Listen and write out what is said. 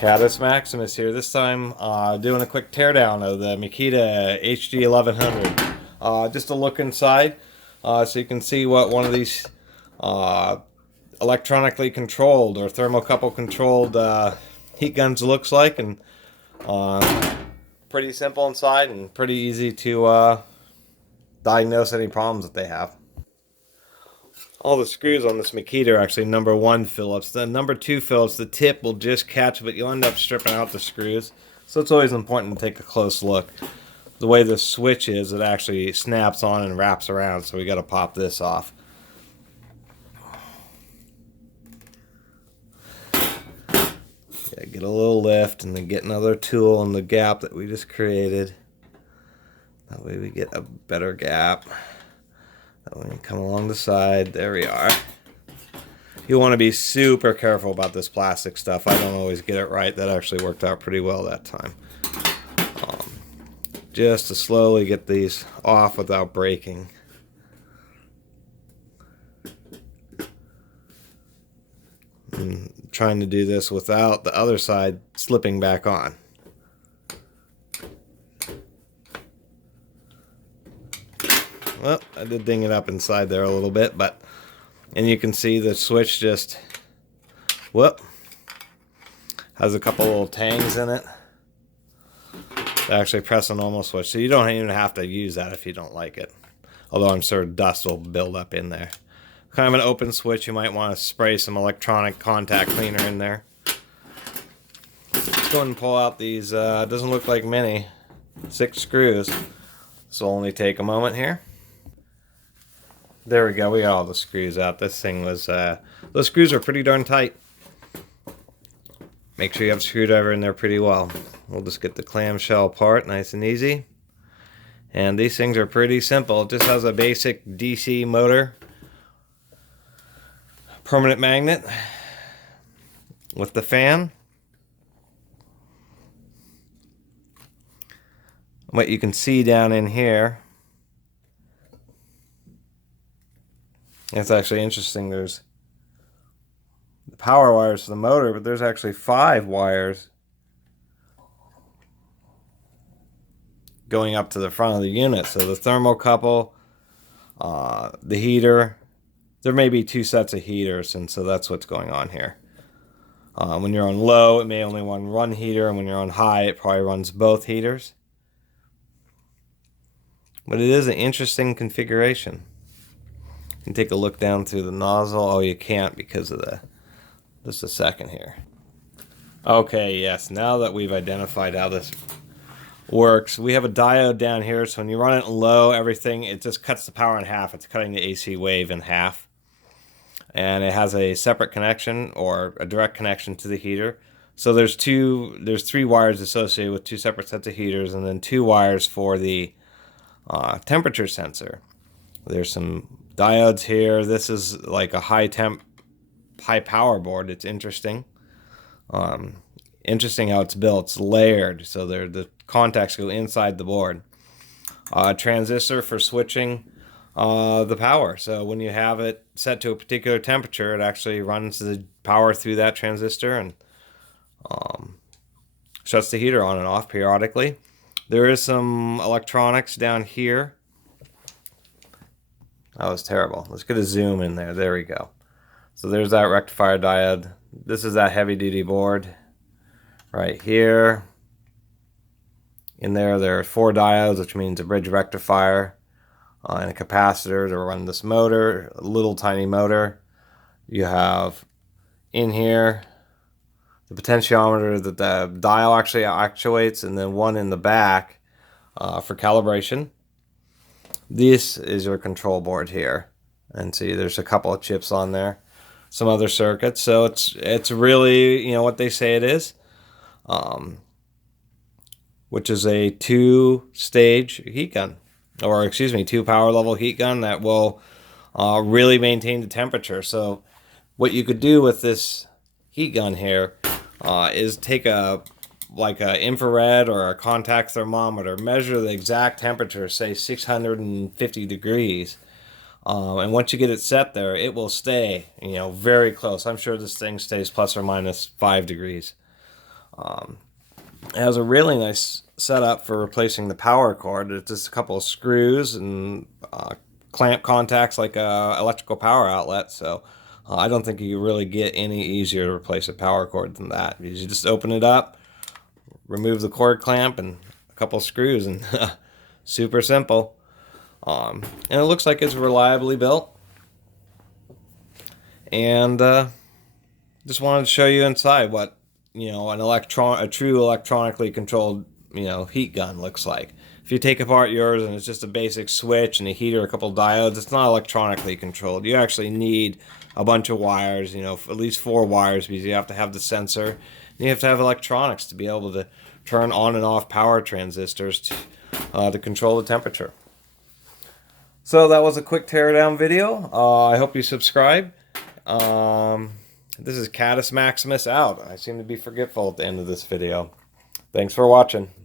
Catus Maximus here. This time doing a quick teardown of the Makita HG1100. Just a look inside so you can see what one of these electronically controlled or thermocouple controlled heat guns looks like. And pretty simple inside and pretty easy to diagnose any problems that they have. All the screws on this Makita are actually number 1 Phillips. The number 2 Phillips, the tip will just catch, but you'll end up stripping out the screws. So it's always important to take a close look. The way the switch is, it actually snaps on and wraps around, so we got to pop this off. Yeah, get a little lift and then get another tool in the gap that we just created. That way we get a better gap. That way we come along the side. There we are. You want to be super careful about this plastic stuff. I don't always get it right. That actually worked out pretty well that time. Just to slowly get these off without breaking. And trying to do this without the other side slipping back on. Well, I did ding it up inside there a little bit, and you can see the switch just, whoop, has a couple little tangs in it. To actually press a normal switch, so you don't even have to use that if you don't like it. Although I'm sure dust will build up in there. Kind of an open switch, you might want to spray some electronic contact cleaner in there. Let's go ahead and pull out these, doesn't look like many, 6 screws. This will only take a moment here. There we go, we got all the screws out. This thing was, those screws are pretty darn tight. Make sure you have a screwdriver in there pretty well. We'll just get the clamshell apart nice and easy. And these things are pretty simple. It just has a basic DC motor, permanent magnet with the fan. What you can see down in here, it's actually interesting. There's the power wires for the motor, but there's actually 5 wires going up to the front of the unit. So the thermocouple, the heater, there may be 2 sets of heaters, and so that's what's going on here. When you're on low, it may only run one heater, and when you're on high, it probably runs both heaters. But it is an interesting configuration. You can take a look down through the nozzle. Oh, you can't because of the... Just a second here. Okay, yes, now that we've identified how this works, we have a diode down here, so when you run it low, everything, it just cuts the power in half. It's cutting the AC wave in half. And it has a separate connection or a direct connection to the heater. So there's 3 wires associated with 2 separate sets of heaters, and then 2 wires for the temperature sensor. There's some diodes here. This is like a high power board. It's interesting. Interesting how it's built. It's layered, so the contacts go inside the board. Transistor for switching the power. So when you have it set to a particular temperature, it actually runs the power through that transistor and shuts the heater on and off periodically. There is some electronics down here. That was terrible. Let's get a zoom in there. There we go. So there's that rectifier diode. This is that heavy duty board right here. In there are 4 diodes, which means a bridge rectifier and a capacitor to run this motor, a little tiny motor. You have in here the potentiometer that the dial actually actuates, and then one in the back for calibration. This is your control board here. And see, there's a couple of chips on there. Some other circuits, so it's really, you know, what they say it is, which is a 2-stage heat gun, or excuse me, 2 power level heat gun that will really maintain the temperature. So what you could do with this heat gun here is take like a infrared or a contact thermometer, measure the exact temperature, say 650 degrees. And once you get it set there, it will stay, you know, very close. I'm sure this thing stays plus or minus 5 degrees. It has a really nice setup for replacing the power cord. It's just a couple of screws and clamp contacts like a electrical power outlet. So I don't think you really get any easier to replace a power cord than that. You just open it up, remove the cord clamp and a couple of screws, and super simple. And it looks like it's reliably built. And just wanted to show you inside what, you know, a true electronically controlled, you know, heat gun looks like. If you take apart yours and it's just a basic switch and a heater, a couple of diodes, it's not electronically controlled. You actually need a bunch of wires, you know, at least 4 wires, because you have to have the sensor and you have to have electronics to be able to turn on and off power transistors to control the temperature. So that was a quick teardown video. I hope you subscribe. This is Catus Maximus out. I seem to be forgetful at the end of this video. Thanks for watching.